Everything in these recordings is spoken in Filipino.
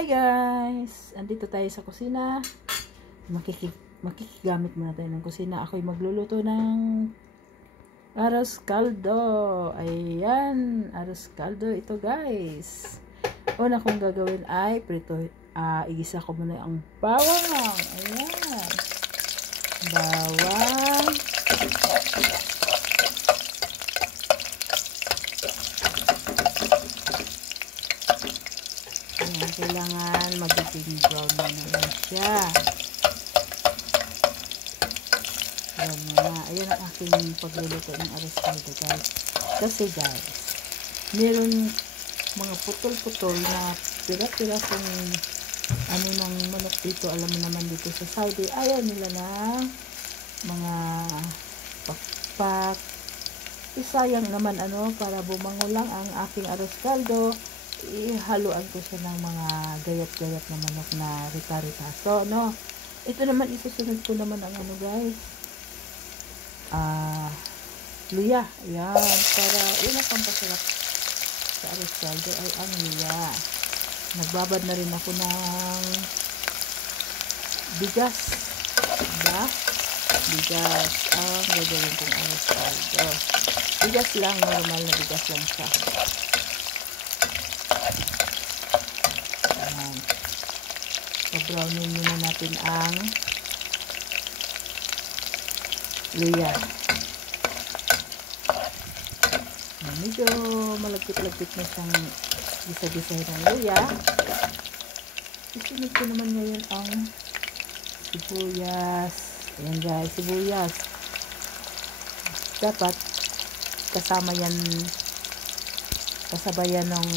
Hi guys! Andito tayo sa kusina. Makikigamit muna tayo ng kusina. Ako'y magluluto ng arroz caldo. Ayan, arroz caldo ito guys. Una kong gagawin ay igisa ko muna ang bawang. Ayan. Bawang. Kailangan magiging brown na naman siya. Brown na. Ayan ang aking pagluluto ng arroz caldo guys. Kasi guys, meron mga putol-putol na pira-pirasong ano ng manok dito. Alam mo naman dito sa Saudi, ayaw nila na mga pakpak. Isayang naman para bumango lang ang aking arroz caldo. Ihaluan ko siya ng mga gayat-gayat na manok na rita-rita. So, ito naman, isusunod ko naman ang guys. Luya. Ayan. Para, yun ang pampasarap sa arroz caldo ay ang luya. Nagbabad na rin ako ng bigas. Diba? Bigas ang gagawin kong arroz caldo. Bigas lang, normal na bigas lang siya. I-brownin muna natin ang luya. Medyo malagkit-lagkit na siyang gisa-gisahin ng luya. Isunod ko naman ngayon ang sibuyas. Ayan guys, sibuyas. Dapat kasabayan ng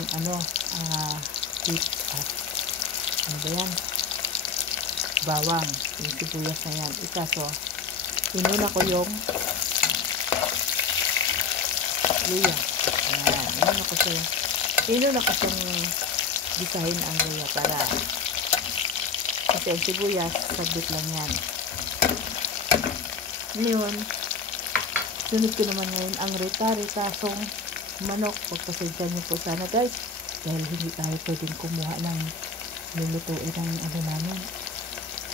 heat at ano ba yan? Bawang, yung sibuyas na yan. Ikaso, inuna ko yung luya. Ayan, inuna ko siyang gisahin ang luya para kasi ang sibuyas, saglit lang yan. Ngayon, sunod ko naman ngayon ang rita-ritasong manok. Pagpasensya niyo po sana guys, dahil hindi tayo pwedeng kumuha ng lulutuin ng namin.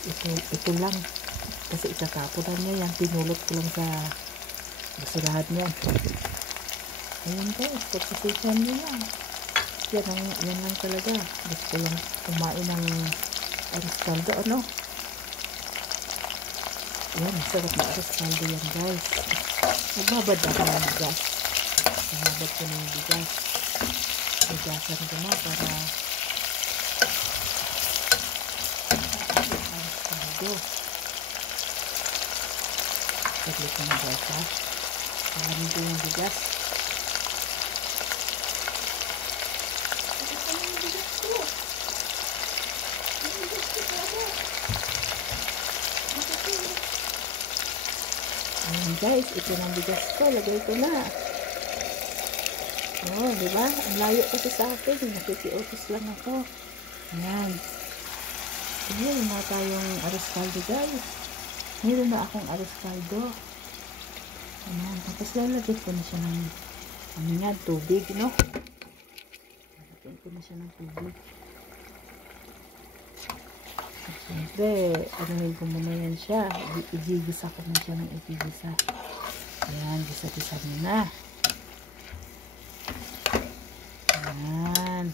Ito lang. Kasi itatapon na niya yan. Pinulot ko lang sa basurahan niya. Ayan guys. Pagkasisan niya yan. Yan lang talaga. Gusto lang kumain ng arroz caldo. Ayan. Sarap na arroz caldo yan guys. Nagbabad ako ng bigas. Nagbabad ko na yung bigas. Bigasan ko na para saglit na guys ha. Maraming ko yung bigas. Ayan guys, ito ng bigas ko. Lagay ko na. Diba? Ang layo kasi sa akin. Nakikiutos lang ako. Ayan. Ayan na tayong arroz caldo guys. Meron na akong arroz caldo. Ayan. Tapos lalagyan ko na siya ng tubig, lalagyan ko na siya ng tubig. At syempre, anuhin ko muna yan siya. Igigisa ko na siya ng igigisa. Ayan, gisa-gisa muna. Ayan.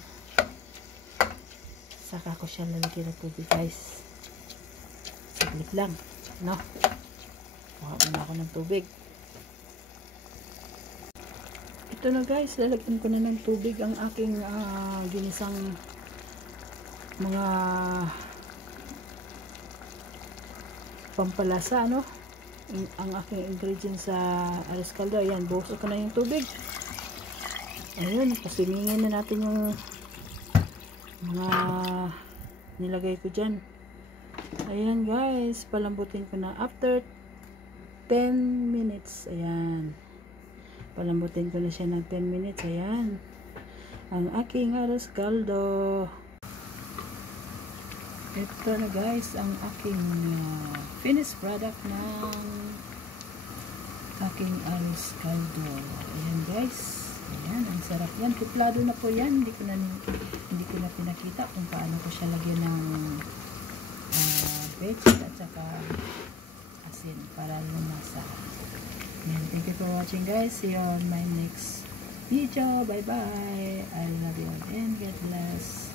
Saka ko siya lalagyan ng tubig guys. Saglit lang. Kuha muna ako ng tubig. Ito na guys, lalagyan ko na ng tubig ang aking ginisang mga pampalasa, ang aking ingredients sa arroz caldo. Ayan, buhos ko na yung tubig. Ayun, pasimingin na natin yung mga nilagay ko dyan. Ayan guys, palambutin ko na after 10 minutes. Ayan, palambutin ko na siya ng 10 minutes. Ayan, ang aking arroz caldo. Ito na guys, ang aking finished product ng aking arroz caldo. Ayan guys, Ayan, ang sarap yan. Tuplado na po yan. Hindi ko na pinakita kung paano ko siya lagyan ng veggie at saka asin para lumasa. Ayan, thank you for watching guys. See you on my next video. Bye bye. I love you all and God bless.